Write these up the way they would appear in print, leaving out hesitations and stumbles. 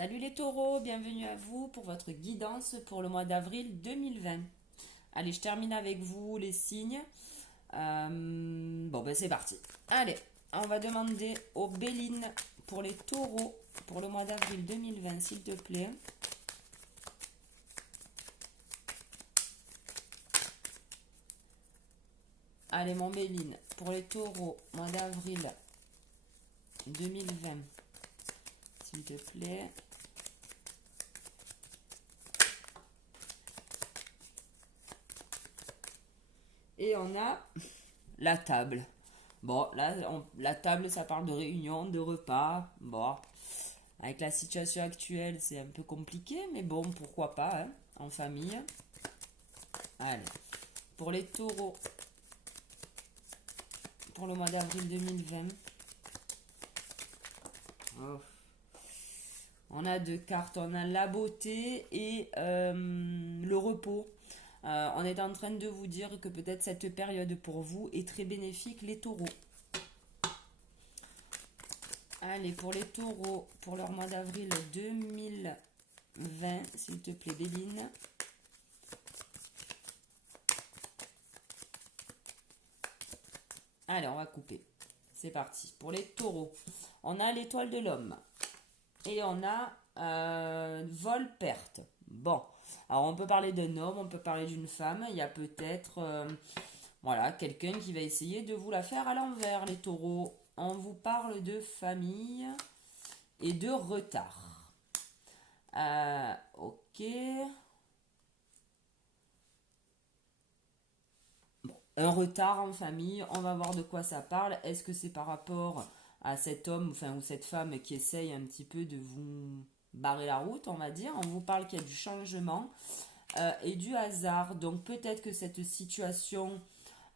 Salut les taureaux, bienvenue à vous pour votre guidance pour le mois d'avril 2020. Allez, je termine avec vous les signes. Bon, ben c'est parti. Allez, on va demander aux Bélines pour les taureaux pour le mois d'avril 2020, s'il te plaît. Allez, mon Béline, pour les taureaux, mois d'avril 2020, s'il te plaît. Et on a la table. Bon, là, la table, ça parle de réunion, de repas. Bon, avec la situation actuelle, c'est un peu compliqué, mais bon, pourquoi pas, hein, en famille. Allez, pour les taureaux, pour le mois d'avril 2020. Oh. On a deux cartes, on a la beauté et le repos. On est en train de vous dire que peut-être cette période pour vous est très bénéfique, les taureaux. Allez, pour les taureaux, pour leur mois d'avril 2020, s'il te plaît, Béline. Allez, on va couper. C'est parti. Pour les taureaux, on a l'étoile de l'homme. Et on a vol-perte. Bon, alors on peut parler d'un homme, on peut parler d'une femme. Il y a peut-être voilà, quelqu'un qui va essayer de vous la faire à l'envers, les taureaux. On vous parle de famille et de retard. Ok. Bon, un retard en famille, on va voir de quoi ça parle. Est-ce que c'est par rapport à cet homme, enfin, ou cette femme qui essaye un petit peu de vous barrer la route, on va dire. On vous parle qu'il y a du changement et du hasard. Donc peut-être que cette situation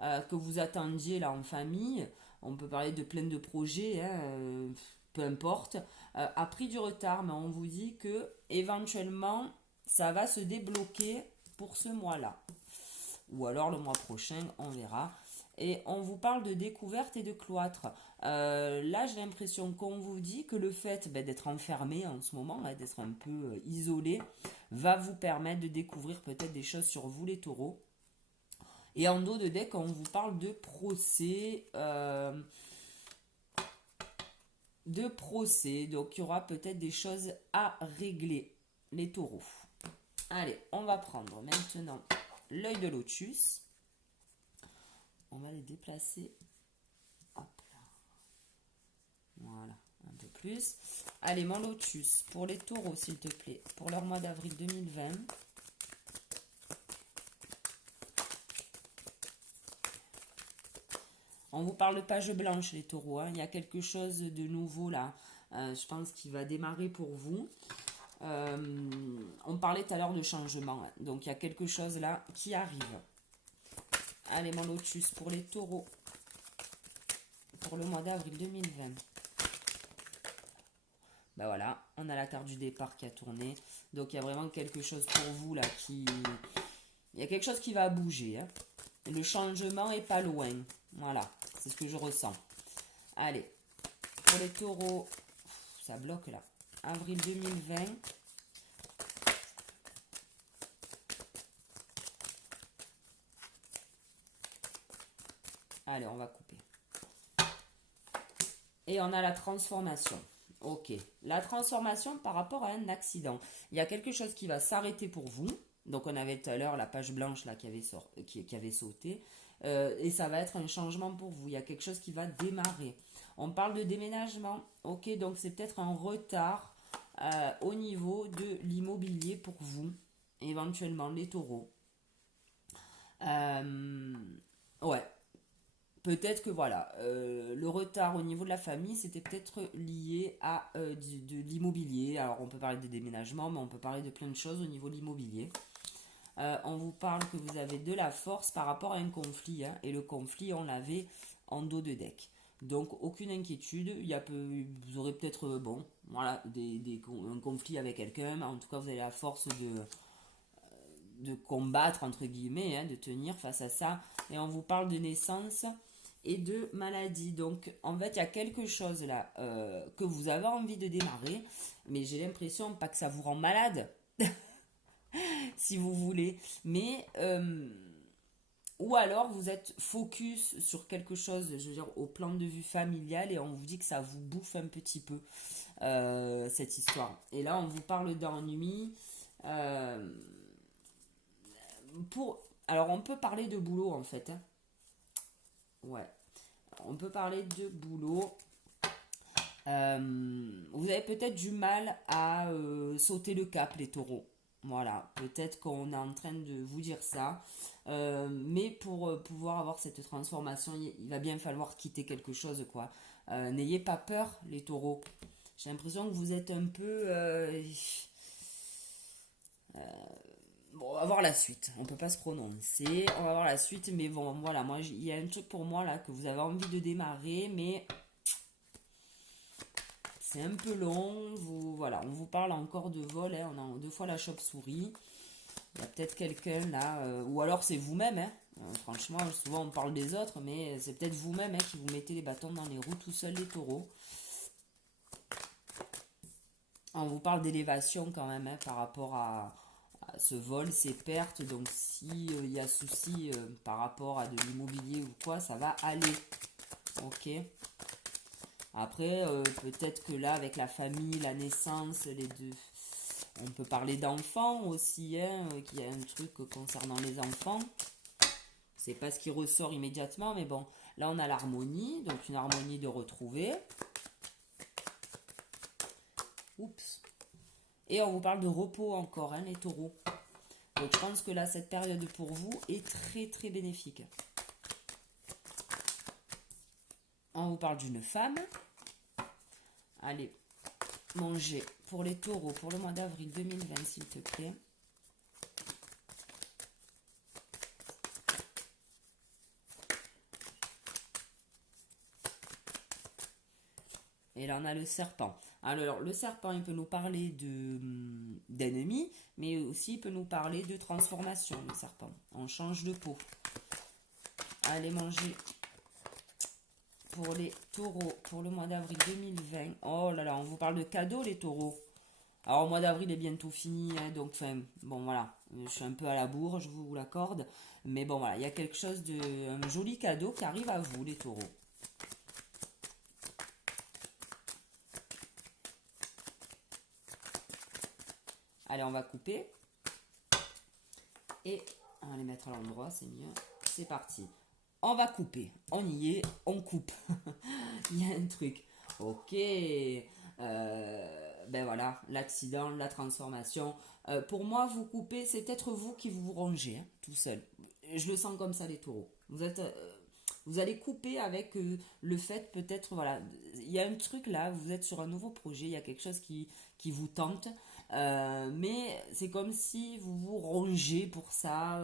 que vous attendiez là en famille, on peut parler de plein de projets, hein, peu importe, a pris du retard, mais on vous dit que éventuellement ça va se débloquer pour ce mois-là. Ou alors le mois prochain, on verra. Et on vous parle de découverte et de cloître. Là, j'ai l'impression qu'on vous dit que le fait d'être enfermé en ce moment, d'être un peu isolé, va vous permettre de découvrir peut-être des choses sur vous, les taureaux. Et en dos de deck, on vous parle de procès. Donc, il y aura peut-être des choses à régler, les taureaux. Allez, on va prendre maintenant l'œil de lotus. On va les déplacer. Hop là. Voilà, un peu plus. Allez, mon lotus, pour les taureaux, s'il te plaît, pour leur mois d'avril 2020. On vous parle de page blanche, les taureaux, hein. Il y a quelque chose de nouveau là. Je pense qu'il va démarrer pour vous. On parlait tout à l'heure de changement, hein. Donc il y a quelque chose là qui arrive. Allez, mon lotus, pour les taureaux, pour le mois d'avril 2020. Ben voilà, on a la carte du départ qui a tourné. Donc il y a vraiment quelque chose pour vous là qui... Il y a quelque chose qui va bouger, hein. Le changement est pas loin. Voilà, c'est ce que je ressens. Allez, pour les taureaux, ça bloque là. Avril 2020. Allez, on va couper. Et on a la transformation. Ok. La transformation par rapport à un accident. Il y a quelque chose qui va s'arrêter pour vous. Donc on avait tout à l'heure la page blanche là qui avait sauté. Et ça va être un changement pour vous. Il y a quelque chose qui va démarrer. On parle de déménagement. Ok, donc c'est peut-être un retard au niveau de l'immobilier pour vous. Éventuellement les taureaux. Ouais, peut-être que voilà, le retard au niveau de la famille, c'était peut-être lié à de l'immobilier. Alors on peut parler des déménagements, mais on peut parler de plein de choses au niveau de l'immobilier. On vous parle que vous avez de la force par rapport à un conflit, hein, et le conflit, on l'avait en dos de deck. Donc aucune inquiétude, vous aurez peut-être, bon, voilà, un conflit avec quelqu'un, en tout cas vous avez la force de combattre, entre guillemets, hein, de tenir face à ça. Et on vous parle de naissance et de maladie. Donc, en fait, il y a quelque chose là que vous avez envie de démarrer, mais j'ai l'impression, pas que ça vous rend malade, si vous voulez, mais ou alors vous êtes focus sur quelque chose, je veux dire, au plan de vue familial et on vous dit que ça vous bouffe un petit peu cette histoire. Et là, on vous parle d'ennui. euh, Alors, on peut parler de boulot en fait, hein. Ouais, on peut parler de boulot. Vous avez peut-être du mal à sauter le cap, les taureaux. Voilà, peut-être qu'on est en train de vous dire ça. Mais pour pouvoir avoir cette transformation, il va bien falloir quitter quelque chose, quoi. N'ayez pas peur, les taureaux. J'ai l'impression que vous êtes un peu... bon, on va voir la suite. On peut pas se prononcer. On va voir la suite. Mais bon, voilà, moi, il y a un truc pour moi là que vous avez envie de démarrer, mais c'est un peu long. Voilà, on vous parle encore de vol, hein. On a deux fois la chauve-souris. Il y a peut-être quelqu'un là, ou alors c'est vous-même, hein. Franchement, souvent on parle des autres, mais c'est peut-être vous-même, hein, qui vous mettez les bâtons dans les roues tout seul, les taureaux. On vous parle d'élévation quand même, hein, par rapport à ce vol, ces pertes. Donc si il y a souci par rapport à de l'immobilier ou quoi, ça va aller. Ok. Après, peut-être que là, avec la famille, la naissance, les deux, on peut parler d'enfants aussi, hein, qu'il y a un truc concernant les enfants. C'est pas ce qui ressort immédiatement, mais bon, là on a l'harmonie, donc une harmonie de retrouver. Oups. Et on vous parle de repos encore, hein, les taureaux. Donc je pense que là, cette période pour vous est très très bénéfique. On vous parle d'une femme. Allez, manger pour les taureaux pour le mois d'avril 2020, s'il te plaît. Et là, on a le serpent. Alors, le serpent, il peut nous parler d'ennemis, mais aussi il peut nous parler de transformation, le serpent. On change de peau. Allez manger pour les taureaux pour le mois d'avril 2020. Oh là là, on vous parle de cadeaux, les taureaux. Alors, le mois d'avril est bientôt fini, hein, donc, enfin, bon, voilà. Je suis un peu à la bourre, je vous l'accorde. Mais bon, voilà, il y a quelque chose un joli cadeau qui arrive à vous, les taureaux. Allez, on va couper. Et on va les mettre à l'endroit, c'est mieux. C'est parti. On va couper. On y est, on coupe. Il y a un truc. Ok. Ben voilà, l'accident, la transformation. Pour moi, vous coupez, c'est peut-être vous qui vous rongez, hein, tout seul. Je le sens comme ça, les taureaux. Vous allez couper avec le fait peut-être, voilà, il y a un truc là, vous êtes sur un nouveau projet, il y a quelque chose qui vous tente, mais c'est comme si vous vous rongez pour ça,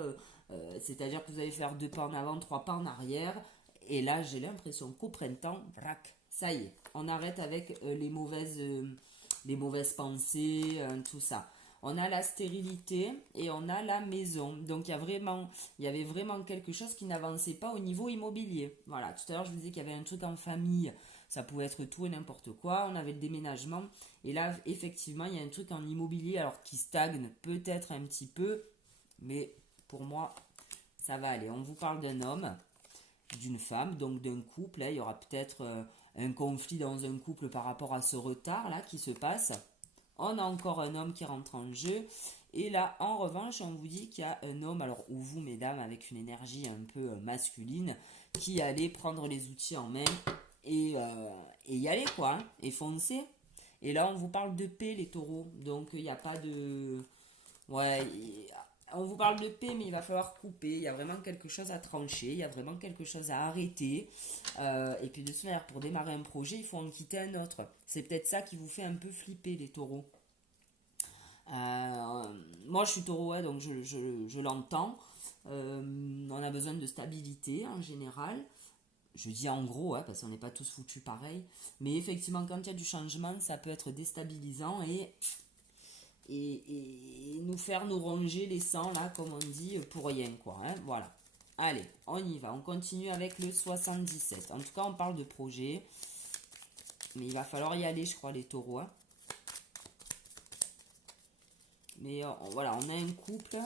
c'est-à-dire que vous allez faire deux pas en avant, trois pas en arrière, et là j'ai l'impression qu'au printemps, brac, ça y est, on arrête avec les mauvaises pensées, tout ça. On a la stérilité et on a la maison. Donc il y avait vraiment quelque chose qui n'avançait pas au niveau immobilier. Voilà, tout à l'heure je vous disais qu'il y avait un truc en famille, ça pouvait être tout et n'importe quoi. On avait le déménagement et là effectivement il y a un truc en immobilier alors qui stagne peut-être un petit peu, mais pour moi ça va aller. On vous parle d'un homme, d'une femme, donc d'un couple, hein. Il y aura peut-être un conflit dans un couple par rapport à ce retard là qui se passe. On a encore un homme qui rentre en jeu. Et là, en revanche, on vous dit qu'il y a un homme, alors ou vous, mesdames, avec une énergie un peu masculine, qui allait prendre les outils en main et y aller, quoi, hein, et foncer. Et là, on vous parle de paix, les taureaux. Donc, il n'y a pas de... Ouais, on vous parle de paix, mais il va falloir couper. Il y a vraiment quelque chose à trancher. Il y a vraiment quelque chose à arrêter. Et puis, de toute manière, pour démarrer un projet, il faut en quitter un autre. C'est peut-être ça qui vous fait un peu flipper, les taureaux. Moi, je suis taureau, ouais, donc je l'entends. On a besoin de stabilité en général. Je dis en gros, hein, parce qu'on n'est pas tous foutus pareil. Mais effectivement, quand il y a du changement, ça peut être déstabilisant et nous faire nous ronger les sangs, là, comme on dit, pour rien, quoi, hein, voilà. Allez, on y va. On continue avec le 77. En tout cas, on parle de projet. Mais il va falloir y aller, je crois, les taureaux. Hein. Mais voilà, on a un couple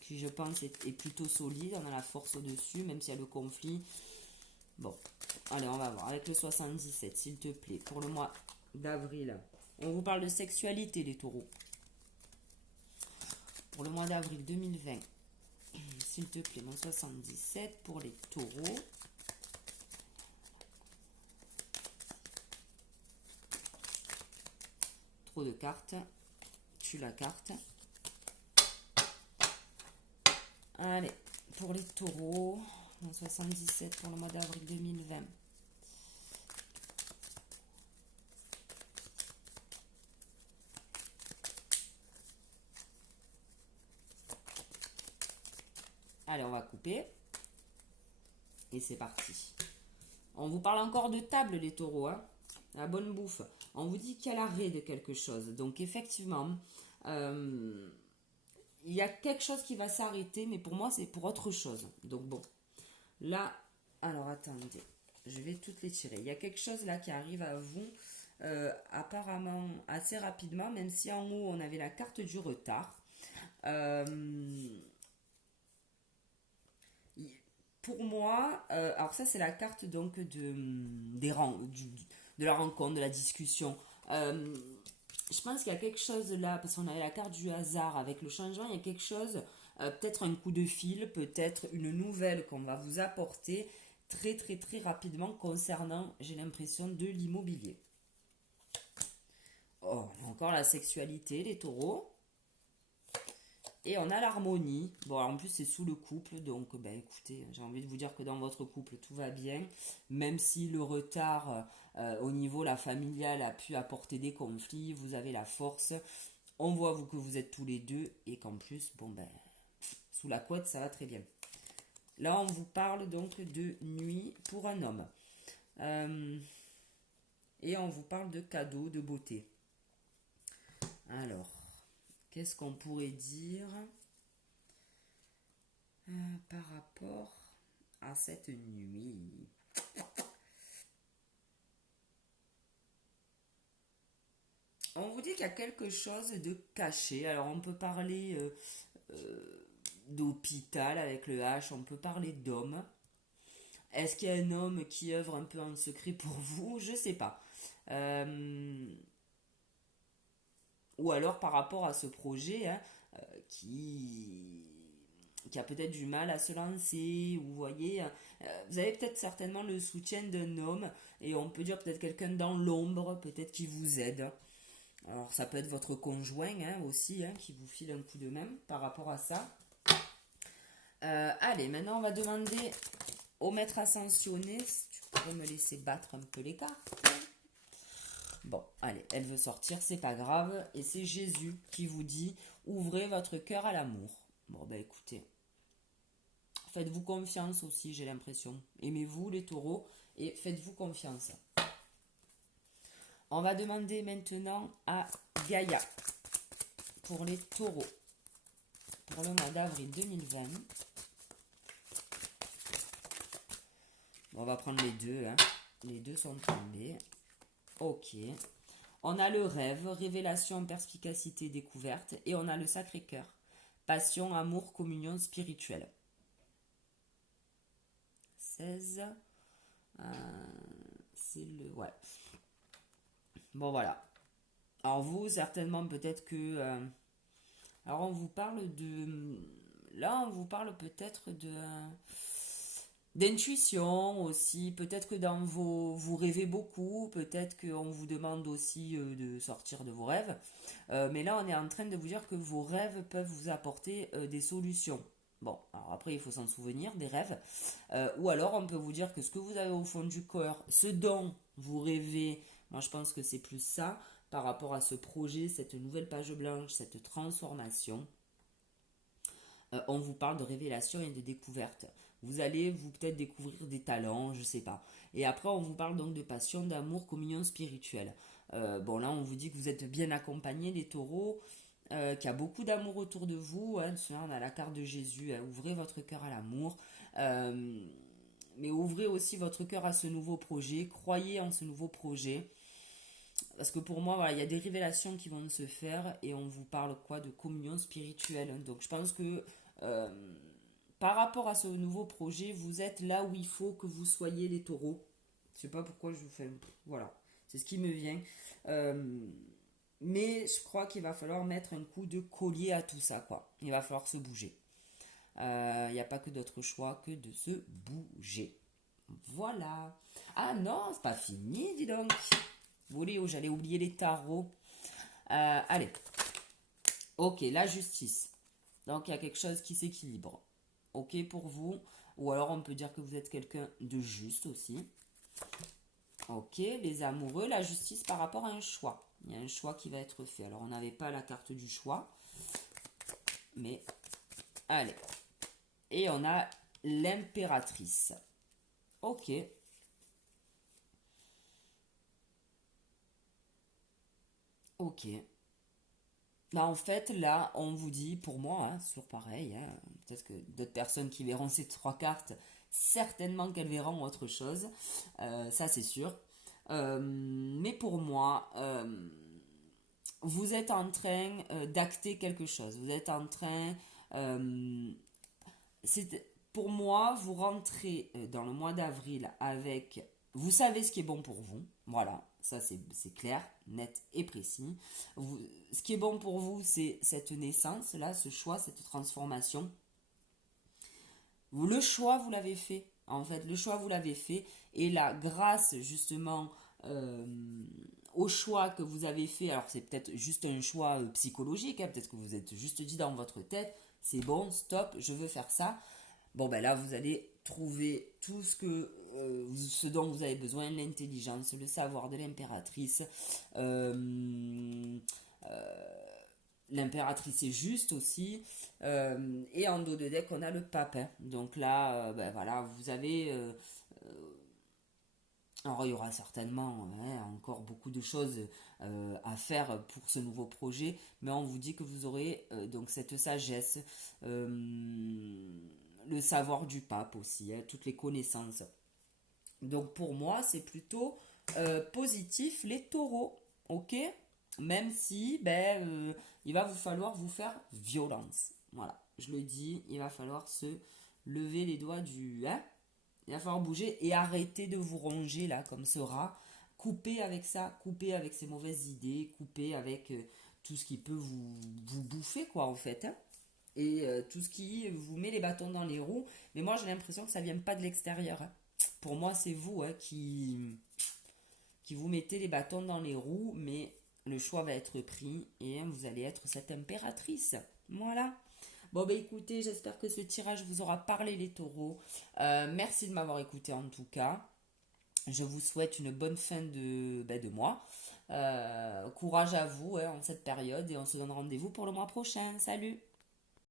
qui, je pense, est plutôt solide. On a la force au-dessus, même s'il y a le conflit. Bon, allez, on va voir. Avec le 77, s'il te plaît, pour le mois d'avril. On vous parle de sexualité, les taureaux. Pour le mois d'avril 2020. S'il te plaît, mon 77 pour les taureaux. Trop de cartes. Tue la carte. Allez, pour les taureaux, mon 77 pour le mois d'avril 2020. Allez, on va couper. Et c'est parti. On vous parle encore de table, les taureaux. Hein. La bonne bouffe. On vous dit qu'il y a l'arrêt de quelque chose. Donc, effectivement, il y a quelque chose qui va s'arrêter. Mais pour moi, c'est pour autre chose. Donc, bon. Là, alors, attendez. Je vais toutes les tirer. Il y a quelque chose là qui arrive à vous. Apparemment, assez rapidement. Même si en haut, on avait la carte du retard. Pour moi, alors ça c'est la carte donc de la rencontre, de la discussion. Je pense qu'il y a quelque chose là, parce qu'on avait la carte du hasard avec le changement, il y a quelque chose, peut-être un coup de fil, peut-être une nouvelle qu'on va vous apporter très très très rapidement concernant, j'ai l'impression, de l'immobilier. Oh, encore la sexualité, les taureaux. Et on a l'harmonie. Bon, en plus, c'est sous le couple. Donc, ben, écoutez, j'ai envie de vous dire que dans votre couple, tout va bien. Même si le retard au niveau la familiale a pu apporter des conflits, vous avez la force. On voit que vous êtes tous les deux. Et qu'en plus, bon, ben, sous la couette, ça va très bien. Là, on vous parle donc de nuit pour un homme. Et on vous parle de cadeaux, de beauté. Alors, qu'est-ce qu'on pourrait dire par rapport à cette nuit? On vous dit qu'il y a quelque chose de caché. Alors on peut parler d'hôpital avec le H, on peut parler d'homme. Est-ce qu'il y a un homme qui œuvre un peu en secret pour vous? Je sais pas. Ou alors par rapport à ce projet hein, qui a peut-être du mal à se lancer, ou vous voyez, vous avez peut-être certainement le soutien d'un homme, et on peut dire peut-être quelqu'un dans l'ombre, peut-être qui vous aide. Alors ça peut être votre conjoint hein, aussi, hein, qui vous file un coup de main par rapport à ça. Allez, maintenant on va demander au maître ascensionné, si tu pourrais me laisser battre un peu les cartes. Bon, allez, elle veut sortir, c'est pas grave. Et c'est Jésus qui vous dit, ouvrez votre cœur à l'amour. Bon, ben écoutez, faites-vous confiance aussi, j'ai l'impression. Aimez-vous les taureaux et faites-vous confiance. On va demander maintenant à Gaïa pour les taureaux. Pour le mois d'avril 2020. Bon, on va prendre les deux. Hein. Les deux sont tombés. Ok. On a le rêve, révélation, perspicacité, découverte. Et on a le Sacré-Cœur. Passion, amour, communion spirituelle. 16. C'est le... Ouais. Bon, voilà. Alors vous, certainement, peut-être que... alors on vous parle de... Là, on vous parle peut-être de... d'intuition aussi, peut-être que dans vous rêvez beaucoup, peut-être qu'on vous demande aussi de sortir de vos rêves, mais là on est en train de vous dire que vos rêves peuvent vous apporter des solutions. Bon, alors après il faut s'en souvenir des rêves, ou alors on peut vous dire que ce que vous avez au fond du cœur, ce dont vous rêvez, moi je pense que c'est plus ça par rapport à ce projet, cette nouvelle page blanche, cette transformation. On vous parle de révélation et de découverte. Vous allez vous peut-être découvrir des talents, je sais pas. Et après, on vous parle donc de passion, d'amour, communion spirituelle. Bon, là, on vous dit que vous êtes bien accompagnés, les taureaux. qu'il y a beaucoup d'amour autour de vous. Hein. Souvent, on a la carte de Jésus. Hein. Ouvrez votre cœur à l'amour. Euh, mais ouvrez aussi votre cœur à ce nouveau projet. Croyez en ce nouveau projet. Parce que pour moi, voilà, il y a des révélations qui vont se faire et on vous parle quoi de communion spirituelle. Donc je pense que euh, par rapport à ce nouveau projet, vous êtes là où il faut que vous soyez les taureaux. Je sais pas pourquoi je vous fais. Voilà, c'est ce qui me vient. Euh, mais je crois qu'il va falloir mettre un coup de collier à tout ça, quoi. Il va falloir se bouger. Il n'y a pas que d'autre choix que de se bouger. Voilà. Ah non, c'est pas fini, dis donc. Voléo, j'allais oublier les tarots. Allez. Ok, la justice. Donc il y a quelque chose qui s'équilibre. Ok pour vous. Ou alors on peut dire que vous êtes quelqu'un de juste aussi. Ok, les amoureux, la justice par rapport à un choix. Il y a un choix qui va être fait. Alors on n'avait pas la carte du choix. Mais allez. Et on a l'impératrice. Ok. Ok. Bah en fait, là, on vous dit, pour moi, hein, sur pareil, hein, peut-être que d'autres personnes qui verront ces trois cartes, certainement qu'elles verront autre chose, ça c'est sûr. Mais pour moi, vous êtes en train d'acter quelque chose. Vous êtes en train, euh, pour moi, vous rentrez dans le mois d'avril avec, vous savez ce qui est bon pour vous, voilà, ça c'est clair, net et précis. Ce qui est bon pour vous, c'est cette naissance, là, ce choix, cette transformation. Le choix, vous l'avez fait, en fait, le choix, vous l'avez fait, et là, grâce justement euh, au choix que vous avez fait, alors c'est peut-être juste un choix psychologique, hein, peut-être que vous êtes juste dit dans votre tête, c'est bon, stop, je veux faire ça. Bon, ben là, vous allez trouver tout ce dont vous avez besoin, l'intelligence, le savoir de l'impératrice. Euh, L'impératrice est juste aussi. Et en dos de deck, on a le pape. Hein. Donc là, ben voilà, vous avez... alors il y aura certainement hein, encore beaucoup de choses à faire pour ce nouveau projet, mais on vous dit que vous aurez donc cette sagesse, le savoir du pape aussi, hein, toutes les connaissances. Donc pour moi, c'est plutôt positif les taureaux, ok? Même si il va vous falloir vous faire violence. Voilà, je le dis, il va falloir se lever les doigts du... Hein? Il va falloir bouger et arrêter de vous ronger là comme ce rat. Couper avec ça, couper avec ces mauvaises idées, couper avec tout ce qui peut vous bouffer quoi en fait. Hein. Et tout ce qui vous met les bâtons dans les roues. Mais moi j'ai l'impression que ça vient pas de l'extérieur. Hein. Pour moi c'est vous hein, qui vous mettez les bâtons dans les roues, mais le choix va être pris et hein, vous allez être cette impératrice. Voilà. Bon bah écoutez, j'espère que ce tirage vous aura parlé les taureaux. Merci de m'avoir écouté en tout cas. Je vous souhaite une bonne fin de mois. Courage à vous hein, en cette période et on se donne rendez-vous pour le mois prochain. Salut!